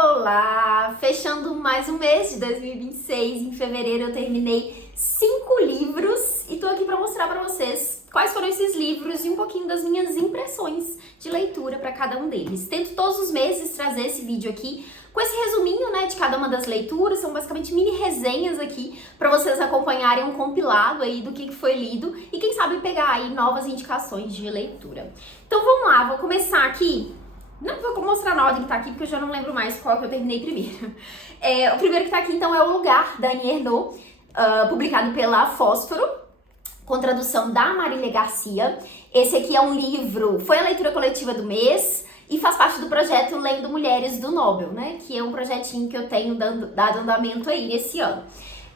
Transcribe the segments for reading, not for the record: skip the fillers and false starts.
Olá! Fechando mais um mês de 2026, em fevereiro eu terminei 5 livros e tô aqui para mostrar para vocês quais foram esses livros e um pouquinho das minhas impressões de leitura para cada um deles. Tento todos os meses trazer esse vídeo aqui com esse resuminho, né, de cada uma das leituras, são basicamente mini resenhas aqui para vocês acompanharem um compilado aí do que foi lido e quem sabe pegar aí novas indicações de leitura. Então vamos lá, vou começar aqui. Não vou mostrar na ordem que tá aqui, porque eu já não lembro mais qual que eu terminei primeiro. O primeiro que tá aqui, então, é O Lugar, da Annie Ernaux, publicado pela Fósforo, com tradução da Marília Garcia. Esse aqui é um livro, foi a leitura coletiva do mês, e faz parte do projeto Lendo Mulheres do Nobel, né? Que é um projetinho que eu tenho dado andamento aí nesse ano.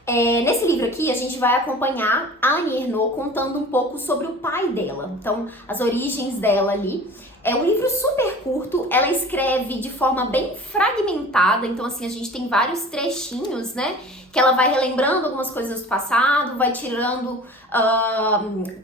Nesse livro aqui, a gente vai acompanhar a Annie Ernaux contando um pouco sobre o pai dela. Então, as origens dela ali. É um livro super curto, ela escreve de forma bem fragmentada, então assim, a gente tem vários trechinhos, né, que ela vai relembrando algumas coisas do passado, vai tirando,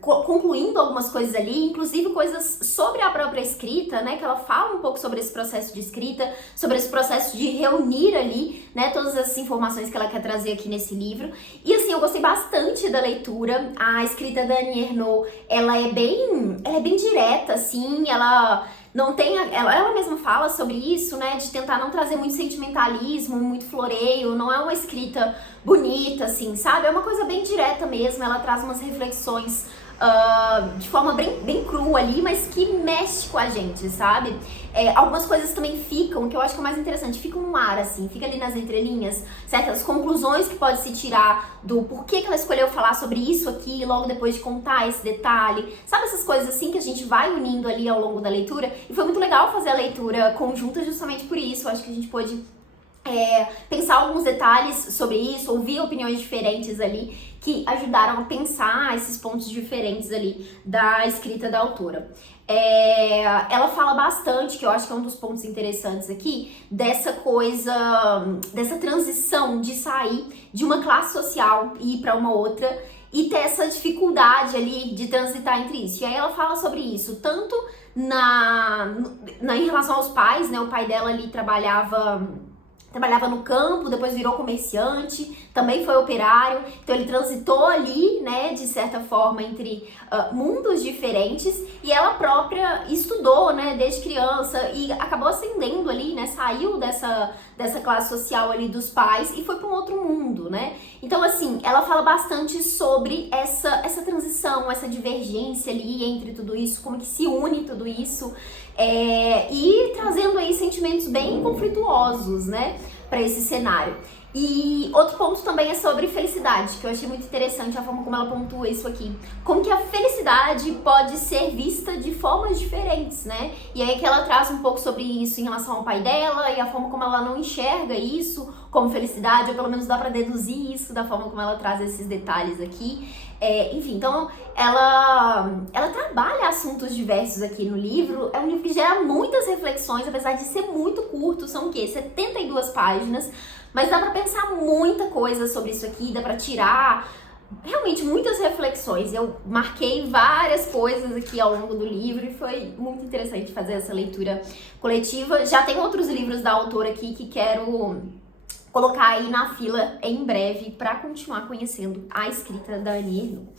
concluindo algumas coisas ali, inclusive coisas sobre a própria escrita, né, que ela fala um pouco sobre esse processo de escrita, sobre esse processo de reunir ali, né, todas essas informações que ela quer trazer aqui nesse livro. E assim, eu gostei bastante da leitura, a escrita da Annie Ernaux, ela é bem direta, assim, ela não tem, ela mesma fala sobre isso, né, de tentar não trazer muito sentimentalismo, muito floreio, não é uma escrita bonita, assim, sabe? É uma coisa bem direta mesmo, ela traz umas reflexões de forma bem crua ali, mas que mexe com a gente, sabe? Algumas coisas também ficam, que eu acho que é o mais interessante, ficam no ar, assim, fica ali nas entrelinhas, certas conclusões que pode se tirar do porquê que ela escolheu falar sobre isso aqui, logo depois de contar esse detalhe, sabe essas coisas assim que a gente vai unindo ali ao longo da leitura, e foi muito legal fazer a leitura conjunta justamente por isso, eu acho que a gente pôde pensar alguns detalhes sobre isso, ouvir opiniões diferentes ali, que ajudaram a pensar esses pontos diferentes ali da escrita da autora. Ela fala bastante, que eu acho que é um dos pontos interessantes aqui, dessa transição de sair de uma classe social e ir para uma outra, e ter essa dificuldade ali de transitar entre isso. E aí ela fala sobre isso, tanto em relação aos pais, né, o pai dela ali trabalhava no campo, depois virou comerciante, também foi operário, então ele transitou ali, né, de certa forma, entre mundos diferentes, e ela própria estudou, né, desde criança, e acabou ascendendo ali, né, saiu dessa classe social ali dos pais e foi para um outro mundo, né. Então, assim, ela fala bastante sobre essa transição, essa divergência ali entre tudo isso, como que se une tudo isso, e trazendo aí sentimentos bem conflituosos, né, para esse cenário. E outro ponto também é sobre felicidade, que eu achei muito interessante a forma como ela pontua isso aqui. Como que a felicidade pode ser vista de formas diferentes, né? E aí que ela traz um pouco sobre isso em relação ao pai dela e a forma como ela não enxerga isso como felicidade, ou pelo menos dá pra deduzir isso da forma como ela traz esses detalhes aqui. Enfim, então ela trabalha assuntos diversos aqui no livro. É um livro que gera muitas reflexões, apesar de ser muito curto, são o quê? 72 páginas. Mas dá pra pensar muita coisa sobre isso aqui, dá pra tirar realmente muitas reflexões. Eu marquei várias coisas aqui ao longo do livro e foi muito interessante fazer essa leitura coletiva. Já tem outros livros da autora aqui que quero colocar aí na fila em breve para continuar conhecendo a escrita da Annie Ernaux.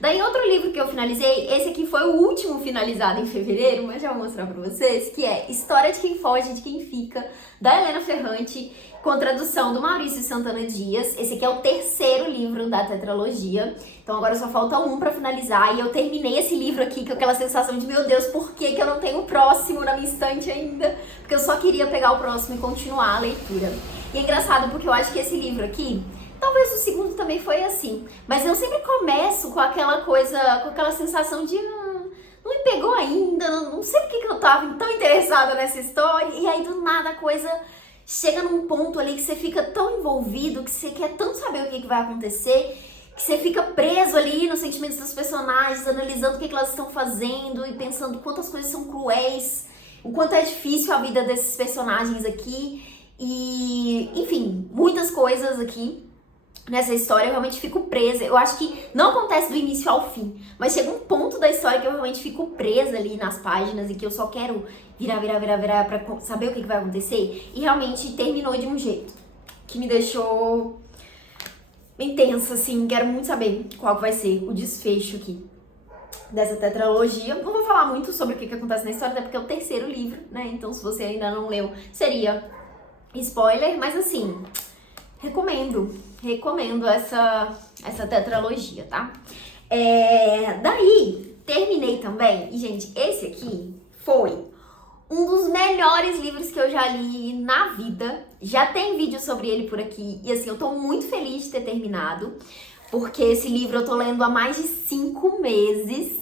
Daí outro livro que eu finalizei, esse aqui foi o último finalizado em fevereiro, mas já vou mostrar para vocês, que é História de Quem Foge, de Quem Fica, da Helena Ferrante, com tradução do Maurício Santana Dias. Esse aqui é o terceiro livro da tetralogia, então agora só falta um para finalizar, e eu terminei esse livro aqui com aquela sensação de, meu Deus, por que eu não tenho o próximo na minha estante ainda? Porque eu só queria pegar o próximo e continuar a leitura. E é engraçado porque eu acho que esse livro aqui, talvez o segundo também foi assim, mas eu sempre começo com aquela coisa, com aquela sensação de não me pegou ainda, não sei porque que eu tava tão interessada nessa história, e aí do nada a coisa chega num ponto ali que você fica tão envolvido, que você quer tanto saber o que vai acontecer, que você fica preso ali nos sentimentos dos personagens, analisando o que elas estão fazendo e pensando quantas coisas são cruéis, o quanto é difícil a vida desses personagens aqui. E, enfim, muitas coisas aqui. nessa história, eu realmente fico presa. Eu acho que não acontece do início ao fim, mas chega um ponto da história que eu realmente fico presa ali nas páginas e que eu só quero virar pra saber o que vai acontecer. E realmente terminou de um jeito que me deixou bem tensa, assim. Quero muito saber qual vai ser o desfecho aqui dessa tetralogia. Não vou falar muito sobre o que acontece na história, até porque é o terceiro livro, né? Então, se você ainda não leu, seria spoiler, mas assim, recomendo essa tetralogia, tá? Daí, terminei também, e gente, esse aqui foi um dos melhores livros que eu já li na vida. Já tem vídeo sobre ele por aqui, e assim, eu tô muito feliz de ter terminado, porque esse livro eu tô lendo há mais de 5 meses,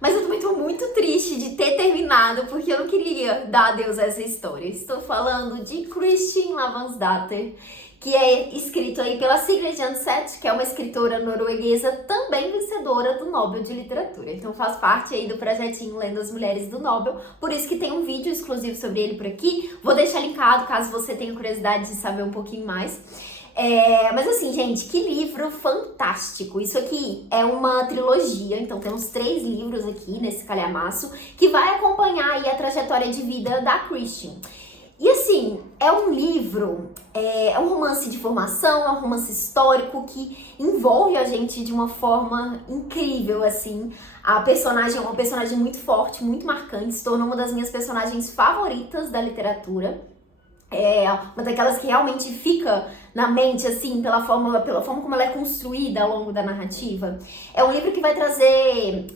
mas eu também tô muito triste de ter terminado, porque eu não queria dar adeus a essa história. Estou falando de Kristin Lavransdatter, que é escrito aí pela Sigrid Undset, que é uma escritora norueguesa, também vencedora do Nobel de Literatura. Então faz parte aí do projetinho Lendo as Mulheres do Nobel, por isso que tem um vídeo exclusivo sobre ele por aqui. Vou deixar linkado caso você tenha curiosidade de saber um pouquinho mais. Mas assim, gente, que livro fantástico. Isso aqui é uma trilogia, então temos 3 livros aqui nesse calhamaço, que vai acompanhar aí a trajetória de vida da Kristin. E assim, é um livro, é um romance de formação, é um romance histórico que envolve a gente de uma forma incrível, assim. A personagem é uma personagem muito forte, muito marcante, se tornou uma das minhas personagens favoritas da literatura. É uma daquelas que realmente fica na mente, assim, pela forma como ela é construída ao longo da narrativa. É um livro que vai trazer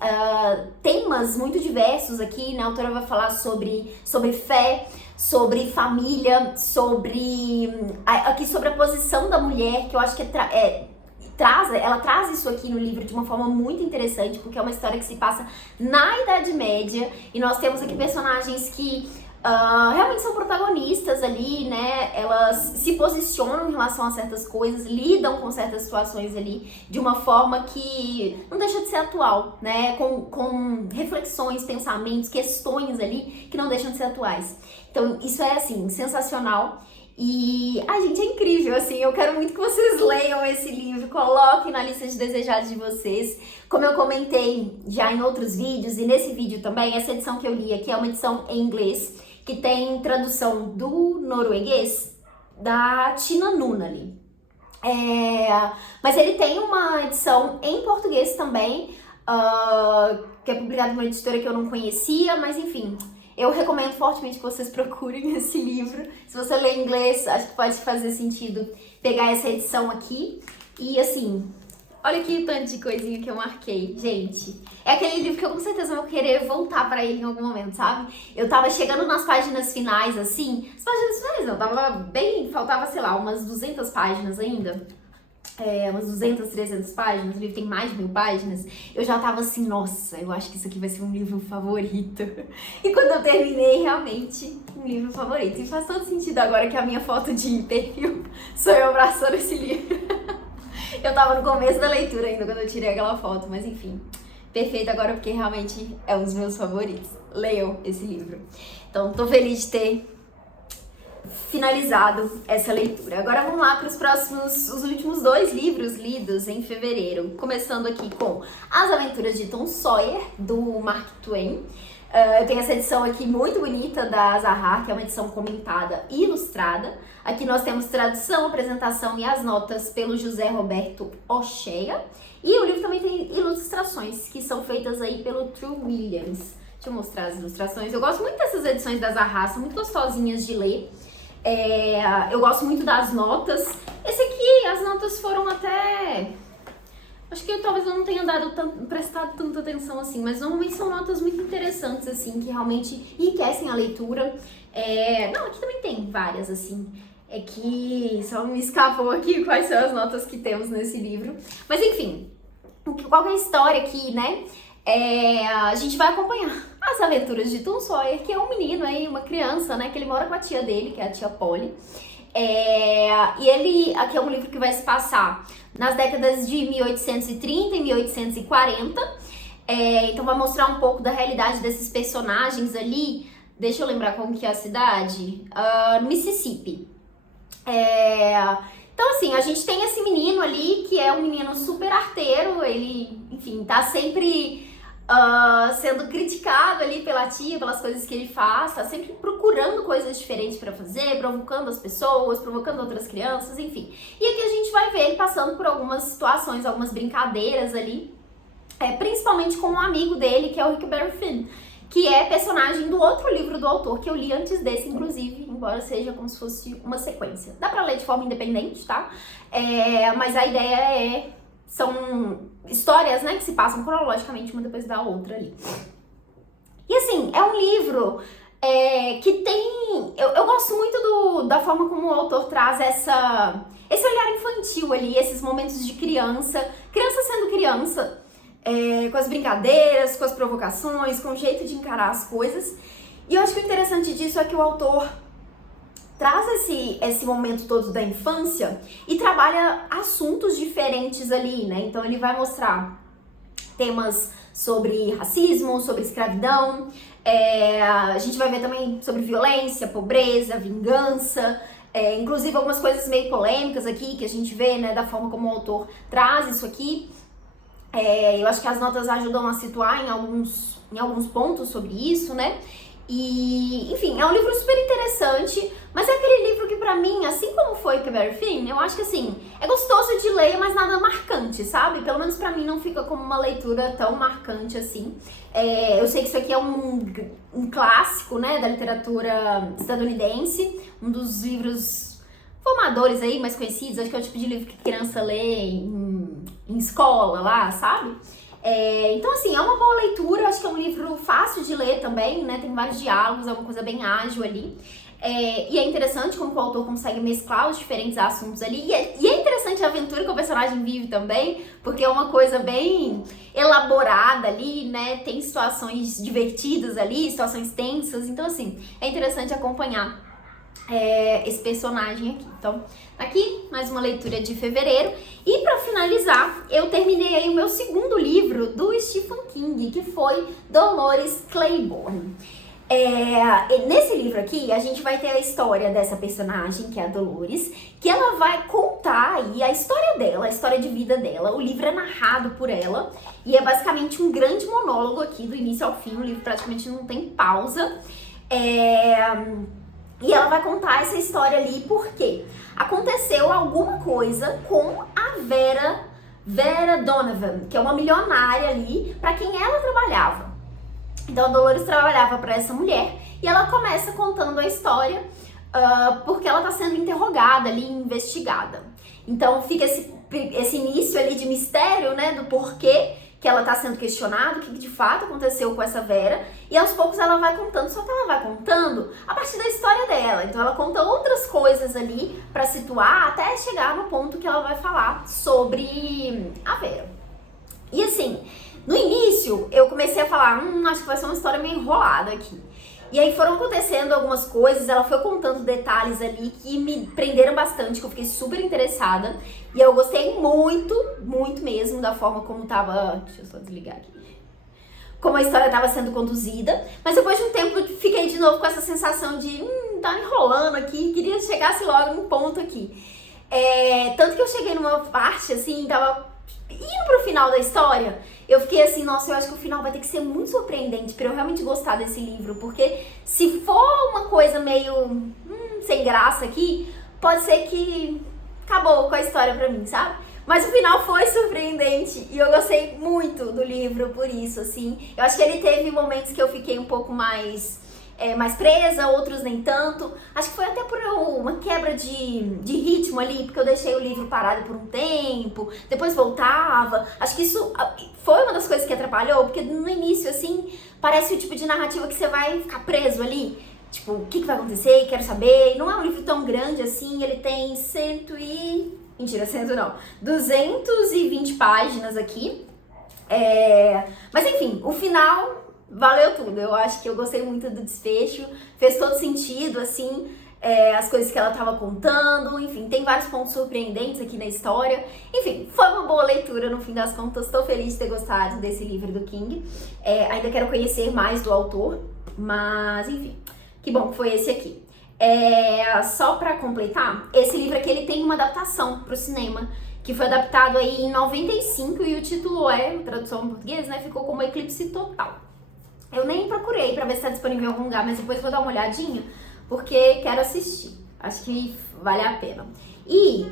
temas muito diversos aqui, né? A autora vai falar sobre fé, sobre família, sobre a posição da mulher, que eu acho que ela traz isso aqui no livro de uma forma muito interessante, porque é uma história que se passa na Idade Média, e nós temos aqui personagens que realmente são protagonistas ali, né? Elas se posicionam em relação a certas coisas, lidam com certas situações ali de uma forma que não deixa de ser atual, né? Com reflexões, pensamentos, questões ali que não deixam de ser atuais. Então, isso é, assim, sensacional. E, gente, é incrível, assim, eu quero muito que vocês leiam esse livro, coloquem na lista de desejados de vocês. Como eu comentei já em outros vídeos, e nesse vídeo também, essa edição que eu li aqui é uma edição em inglês, que tem tradução do norueguês da Tina Nunnally. Mas ele tem uma edição em português também, que é publicada por uma editora que eu não conhecia, mas enfim, eu recomendo fortemente que vocês procurem esse livro. Se você lê inglês, acho que pode fazer sentido pegar essa edição aqui. E assim, olha aqui o tanto de coisinha que eu marquei, gente. É aquele livro que eu com certeza vou querer voltar pra ele em algum momento, sabe? Eu tava chegando nas páginas finais, assim. As páginas finais não, faltava, sei lá, umas 200 páginas ainda. Umas 200, 300 páginas, o livro tem mais de 1000 páginas. Eu já tava assim, nossa, eu acho que isso aqui vai ser um livro favorito. E quando eu terminei, realmente, um livro favorito. E faz todo sentido agora que a minha foto de perfil sou eu abraçando esse livro. Eu tava no começo da leitura ainda quando eu tirei aquela foto, mas enfim, perfeito agora porque realmente é um dos meus favoritos. Leiam esse livro. Então, tô feliz de ter finalizado essa leitura. Agora vamos lá para os últimos 2 livros lidos em fevereiro. Começando aqui com As Aventuras de Tom Sawyer, do Mark Twain. Eu tenho essa edição aqui muito bonita da Zahar, que é uma edição comentada e ilustrada. Aqui nós temos tradução, apresentação e as notas pelo José Roberto Ocheia. E o livro também tem ilustrações que são feitas aí pelo True Williams. Deixa eu mostrar as ilustrações. Eu gosto muito dessas edições da Zahar, são muito gostosinhas de ler. Eu gosto muito das notas. Esse aqui, as notas foram até... Acho que talvez eu não tenha prestado tanta atenção assim, mas normalmente são notas muito interessantes, assim, que realmente enriquecem a leitura. Não, aqui também tem várias, assim. É que só me escapou aqui quais são as notas que temos nesse livro. Mas enfim, qual é a história aqui, né? A gente vai acompanhar as aventuras de Tom Sawyer, que é um menino aí, uma criança, né? Que ele mora com a tia dele, que é a tia Polly. E aqui é um livro que vai se passar nas décadas de 1830 e 1840. Então vai mostrar um pouco da realidade desses personagens ali. Deixa eu lembrar como que é a cidade. No Mississippi. Então, assim, assim, a gente tem esse menino ali, que é um menino super arteiro, ele, enfim, tá sempre sendo criticado ali pela tia, pelas coisas que ele faz, tá sempre procurando coisas diferentes pra fazer, provocando as pessoas, provocando outras crianças, enfim. E aqui a gente vai ver ele passando por algumas situações, algumas brincadeiras ali, principalmente com um amigo dele, que é o Huckleberry Finn, que é personagem do outro livro do autor, que eu li antes desse, inclusive, embora seja como se fosse uma sequência. Dá pra ler de forma independente, tá? Mas a ideia são histórias, né, que se passam cronologicamente uma depois da outra ali. E assim, é um livro que tem... Eu gosto muito da forma como o autor traz esse olhar infantil ali, esses momentos de criança sendo criança, com as brincadeiras, com as provocações, com o jeito de encarar as coisas. E eu acho que o interessante disso é que o autor traz esse momento todo da infância e trabalha assuntos diferentes ali, né? Então ele vai mostrar temas sobre racismo, sobre escravidão, a gente vai ver também sobre violência, pobreza, vingança, inclusive algumas coisas meio polêmicas aqui que a gente vê, né, da forma como o autor traz isso aqui. Eu acho que as notas ajudam a situar em alguns pontos sobre isso, né? E, enfim, é um livro super interessante, mas é aquele livro que pra mim, assim como foi Huckleberry Finn, eu acho que assim, é gostoso de ler, mas nada marcante, sabe? Pelo menos pra mim não fica como uma leitura tão marcante assim. Eu sei que isso aqui é um clássico, né, da literatura estadunidense, um dos livros formadores aí, mais conhecidos, acho que é o tipo de livro que criança lê em escola lá, sabe? Então assim, é uma boa leitura, acho que é um livro fácil de ler também, né, tem vários diálogos, é uma coisa bem ágil ali. E é interessante como o autor consegue mesclar os diferentes assuntos ali, e é interessante a aventura que o personagem vive também, porque é uma coisa bem elaborada ali, né, tem situações divertidas ali, situações tensas, então assim, é interessante acompanhar esse personagem aqui. Então, aqui mais uma leitura de fevereiro. E para finalizar, eu terminei aí o meu segundo livro do Stephen King, que foi Dolores Claiborne. Nesse livro aqui, a gente vai ter a história dessa personagem, que é a Dolores, que ela vai contar aí a história dela, a história de vida dela. O livro é narrado por ela e é basicamente um grande monólogo aqui, do início ao fim. O livro praticamente não tem pausa. E ela vai contar essa história ali porque aconteceu alguma coisa com a Vera Donovan, que é uma milionária ali, para quem ela trabalhava. Então a Dolores trabalhava para essa mulher e ela começa contando a história porque ela está sendo interrogada ali, investigada. Então fica esse início ali de mistério, né, do porquê que ela está sendo questionada, o que de fato aconteceu com essa Vera, e aos poucos ela vai contando, só que ela vai contando a partir da história dela. Então ela conta outras coisas ali para situar até chegar no ponto que ela vai falar sobre a Vera. E assim, no início eu comecei a falar, acho que vai ser uma história meio enrolada aqui. E aí foram acontecendo algumas coisas, ela foi contando detalhes ali que me prenderam bastante, que eu fiquei super interessada. E eu gostei muito, muito mesmo da forma como tava... Deixa eu só desligar aqui. Como a história tava sendo conduzida. Mas depois de um tempo eu fiquei de novo com essa sensação de... tá enrolando aqui, queria que chegasse logo no ponto aqui. Tanto que eu cheguei numa parte, assim, tava indo pro final da história... Eu fiquei assim, nossa, eu acho que o final vai ter que ser muito surpreendente pra eu realmente gostar desse livro, porque se for uma coisa meio sem graça aqui, pode ser que acabou com a história pra mim, sabe? Mas o final foi surpreendente e eu gostei muito do livro por isso, assim. Eu acho que ele teve momentos que eu fiquei um pouco mais presa, outros nem tanto. Acho que foi até por uma quebra de ritmo ali, porque eu deixei o livro parado por um tempo, depois voltava. Acho que isso foi uma das coisas que atrapalhou, porque no início, assim, parece o tipo de narrativa que você vai ficar preso ali. Tipo, o que vai acontecer? Quero saber. Não é um livro tão grande assim, ele tem 220 páginas aqui. Mas enfim, o final... valeu tudo, eu acho que eu gostei muito do desfecho, fez todo sentido, assim, as coisas que ela tava contando, enfim, tem vários pontos surpreendentes aqui na história, enfim, foi uma boa leitura no fim das contas, tô feliz de ter gostado desse livro do King, ainda quero conhecer mais do autor, mas enfim, que bom que foi esse aqui. Só pra completar, esse livro aqui ele tem uma adaptação pro cinema, que foi adaptado aí em 95 e o título tradução em português, né, ficou como Eclipse Total. Eu nem procurei pra ver se tá disponível em algum lugar, mas depois vou dar uma olhadinha, porque quero assistir. Acho que vale a pena. E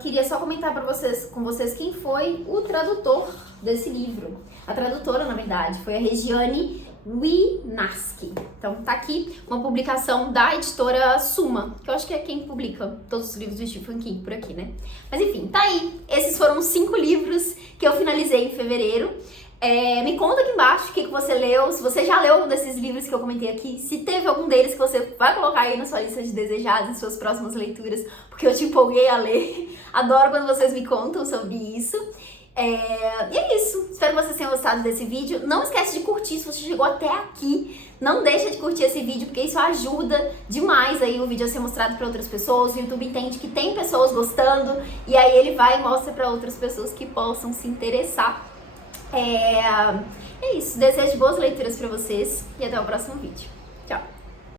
queria só comentar com vocês quem foi o tradutor desse livro. A tradutora, na verdade, foi a Regiane Winarsky. Então tá aqui uma publicação da editora Suma, que eu acho que é quem publica todos os livros do Stephen King por aqui, né? Mas enfim, tá aí. Esses foram 5 livros que eu finalizei em fevereiro. Me conta aqui embaixo o que você leu, se você já leu algum desses livros que eu comentei aqui, se teve algum deles que você vai colocar aí na sua lista de desejados, em suas próximas leituras, porque eu te empolguei a ler. Adoro quando vocês me contam sobre isso. E é isso, espero que vocês tenham gostado desse vídeo. Não esquece de curtir se você chegou até aqui. Não deixa de curtir esse vídeo, porque isso ajuda demais aí o vídeo a ser mostrado para outras pessoas. O YouTube entende que tem pessoas gostando, e aí ele vai e mostra para outras pessoas que possam se interessar. É isso, desejo boas leituras para vocês e até o próximo vídeo.